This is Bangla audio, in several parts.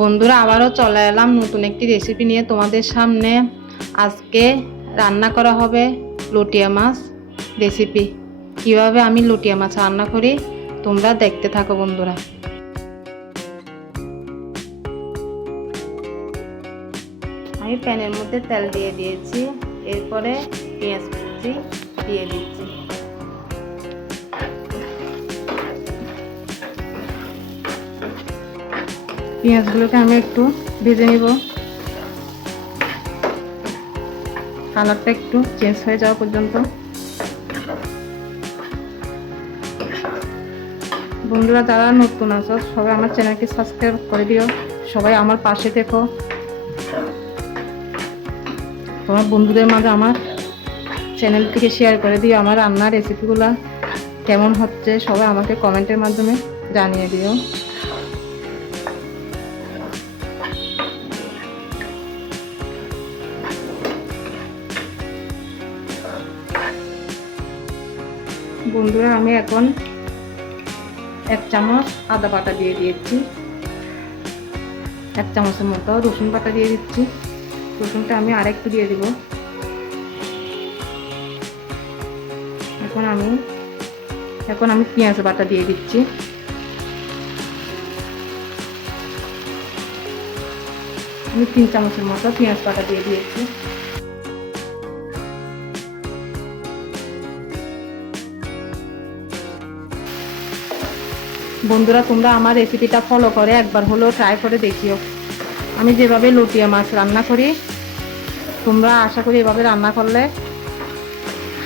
বন্ধুরা, আবারও চলে এলাম নতুন একটি রেসিপি নিয়ে তোমাদের সামনে। আজকে রান্না করা হবে লটিয়া মাছ রেসিপি। কিভাবে আমি লটিয়া মাছ রান্না করি তোমরা দেখতে থাকো বন্ধুরা। আমি প্যানের মধ্যে তেল দিয়ে দিয়েছি, এরপরে পেঁয়াজ কুচি দিয়ে দিচ্ছি। পেঁয়াজগুলোকে আমি একটু ভেজে নিব, কালারটা একটু চেঞ্জ হয়ে যাওয়া পর্যন্ত। বন্ধুরা, যারা নতুন আছো সবাই আমার চ্যানেলকে সাবস্ক্রাইব করে দিও, সবাই আমার পাশে থেকো। তোমার বন্ধুদের মাঝে আমার চ্যানেলটিকে শেয়ার করে দিও। আমার রান্নার রেসিপিগুলো কেমন হচ্ছে সবাই আমাকে কমেন্টের মাধ্যমে জানিয়ে দিও। বন্ধুরা, আমি এখন 1 চামচ আদা বাটা দিয়ে দিয়েছি, 1 চামচের মতো রসুন বাটা দিয়ে দিচ্ছি। রসুনটা আমি আরেকটু দিয়ে দিব। এখন আমি পেঁয়াজ বাটা দিয়ে দিচ্ছি। আমি 3 চামচের মতো পেঁয়াজ বাটা দিয়ে দিয়েছি। বন্ধুরা, তোমরা আমার রেসিপিটা ফলো করে একবার হলেও ট্রাই করে দেখিও। আমি যেভাবে লটিয়া মাছ রান্না করি তোমরা আশা করি এভাবে রান্না করলে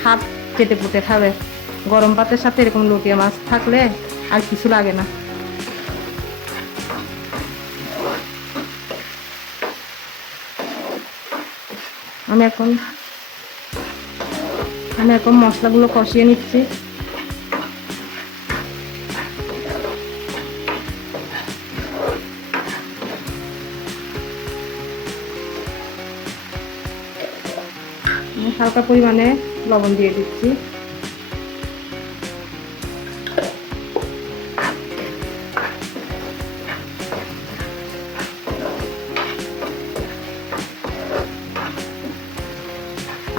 হাত চেটে পুটে খাবে। গরম ভাতের সাথে এরকম লটিয়া মাছ থাকলে আর কিছু লাগে না। আমি এখন মশলাগুলো কষিয়ে নিচ্ছি। হালকা পরিমাণে লবণ দিয়ে দিচ্ছি।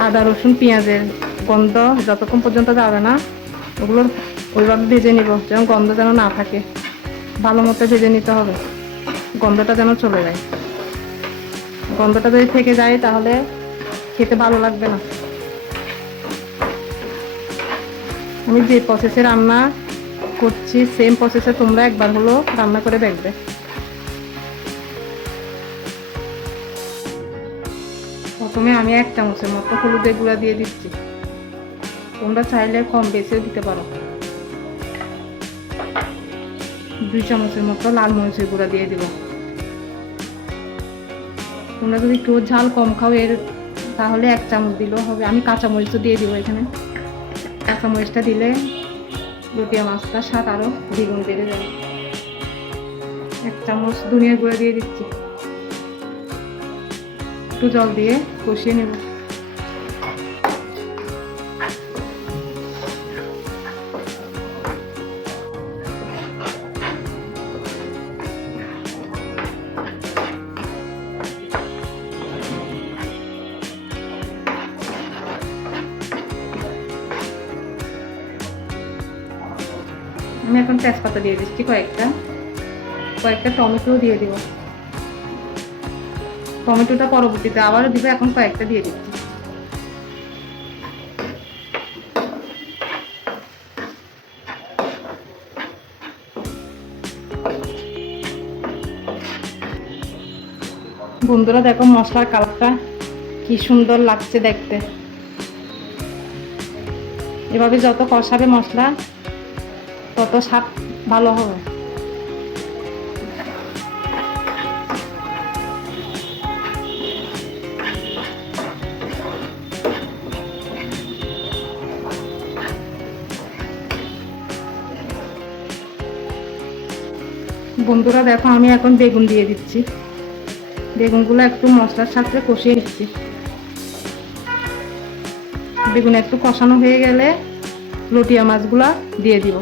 আদা রসুন পেঁয়াজের গন্ধ যতক্ষণ পর্যন্ত যাবে না ওগুলো ওইভাবে ভেজে নিব, যেন গন্ধ যেন না থাকে। ভালো মতো ভেজে নিতে হবে, গন্ধটা যেন চলে যায়। গন্ধটা যদি থেকে যায় তাহলে খেতে ভালো লাগবে না। আমি যে প্রসেসে রান্না করছি সেম প্রসেসে তোমরা একবার হলো রান্না করে দেখবে। প্রথমে আমি 1 চামচের মতো হলুদের গুঁড়া দিয়ে দিচ্ছি। তোমরা চাইলে কম বেশিও দিতে পারো। 2 চামচের মতো লাল মরিচের গুঁড়া দিয়ে দিব। তোমরা যদি একটু ঝাল কম খাও তাহলে 1 চামচ দিলেও হবে। আমি কাঁচা মরিচও দিয়ে দিব এখানে। কাঁচা মরিচটা দিলে লটিয়া মাছটা স্বাদ আরও দ্বিগুণ বেড়ে যাবে। 1 চামচ ধনিয়ার গুঁড়া দিয়ে দিচ্ছি। একটু জল দিয়ে কষিয়ে নেব। আমি এখন তেজপাতা দিয়ে দিচ্ছি কয়েকটা টমেটো দিয়ে দিব। টমেটোটা পরবর্তীতে আবারও দিব, এখন কয়েকটা দিয়ে দিচ্ছি। বন্ধুরা, দেখো মশলার কালারটা কি সুন্দর লাগছে দেখতে। এভাবে যত কষাবে মশলা তত স্বাদ ভালো হবে। বন্ধুরা, দেখো আমি এখন বেগুন দিয়ে দিচ্ছি। বেগুনগুলো একটু মশলার সাথে কষিয়ে নিচ্ছি। বেগুন একটু কষানো হয়ে গেলে লটিয়া মাছগুলা দিয়ে দিব।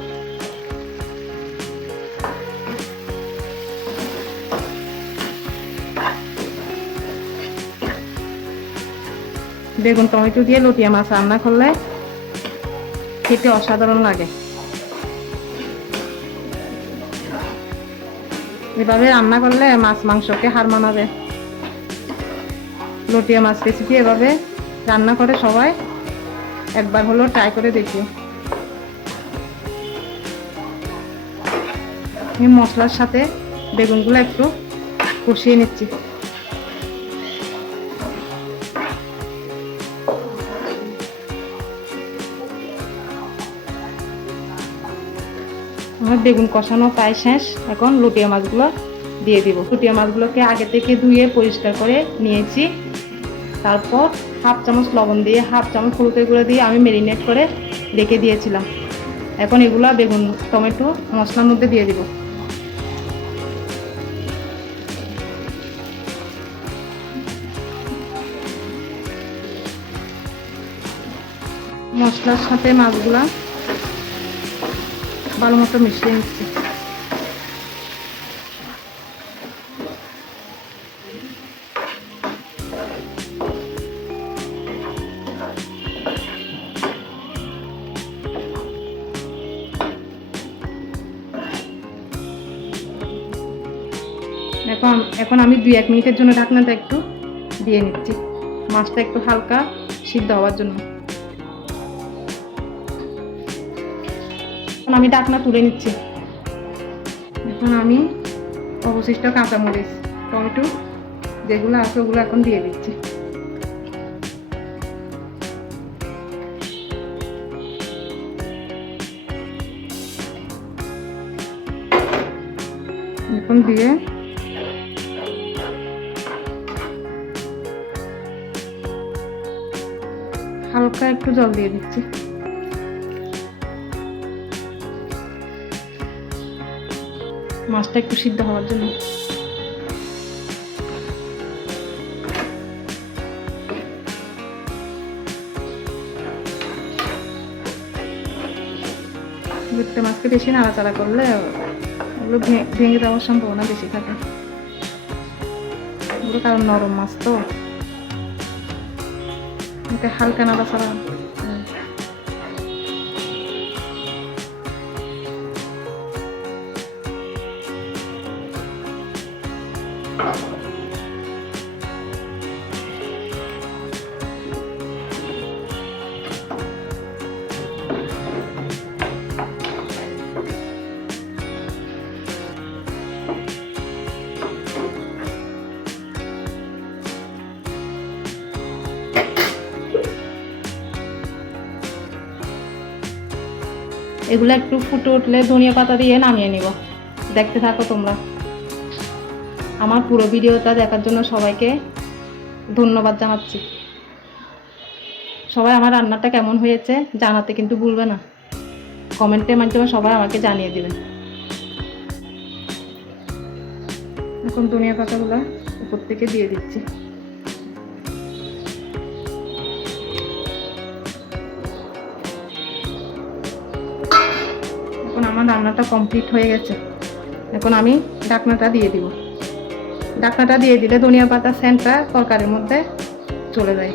বেগুন টমেটো দিয়ে লটিয়া মাছ রান্না করলে খেতে অসাধারণ লাগে। এভাবে রান্না করলে মাছ মাংসকে হার মানাবে। লটিয়া মাছ রেসিপি এভাবে রান্না করে সবাই একবার হলো ট্রাই করে দেখিও। এই মশলার সাথে বেগুনগুলো একটু কষিয়ে নিচ্ছি। আমার বেগুন কষানো প্রায় শেষ। এখন লটিয়া মাছগুলো দিয়ে দিব। লটিয়া মাছগুলোকে আগে থেকে ধুয়ে পরিষ্কার করে নিয়েছি। তারপর হাফ চামচ লবণ দিয়ে হাফ চামচ হলুদের গুঁড়ো দিয়ে আমি ম্যারিনেট করে রেখে দিয়েছিলাম। এখন এগুলা বেগুন টমেটো মশলার মধ্যে দিয়ে দিব। মশলার সাথে মাছগুলা ভালো মতো মিশিয়ে নিচ্ছি। এখন আমি 2-1 মিনিটের জন্য ঢাকনাটা একটু দিয়ে নিচ্ছি, মাছটা একটু হালকা সিদ্ধ হওয়ার জন্য। এখন আমি ঢাকনা তুলে নিচ্ছি। এখন আমি অবশিষ্ট কাঁচামরিচ টমেটো যেগুলো আছে ওগুলো এখন দিয়ে দিচ্ছি। এখন দিয়ে হালকা একটু জল দিয়ে দিচ্ছি। মাছটা একটু সিদ্ধ হওয়ার জন্য। ভুট্টা মাছকে বেশি নাড়াচাড়া করলে ওগুলো ভেঙে যাওয়ার সম্ভাবনা বেশি থাকে, ওগুলো কারণ নরম মাছ তো হালকা নাড়াচাড়া। এগুলো একটু ফুটে উঠলে ধনিয়া পাতা দিয়ে নামিয়ে নিব। দেখতে থাকো তোমরা। আমার পুরো ভিডিওটা দেখার জন্য সবাইকে ধন্যবাদ জানাচ্ছি। সবাই আমার রান্নাটা কেমন হয়েছে জানাতে কিন্তু ভুলবে না, কমেন্টের মাধ্যমে সবাই আমাকে জানিয়ে দিবেন। এখন ধনিয়া পাতাগুলো উপর থেকে দিয়ে দিচ্ছি। এখন আমার রান্নাটা কমপ্লিট হয়ে গেছে। এখন আমি ঢাকনাটা দিয়ে দিব। ঢাকনাটা দিয়ে দিলে ধনিয়া পাতার সেন্টটা তরকারির মধ্যে চলে যায়।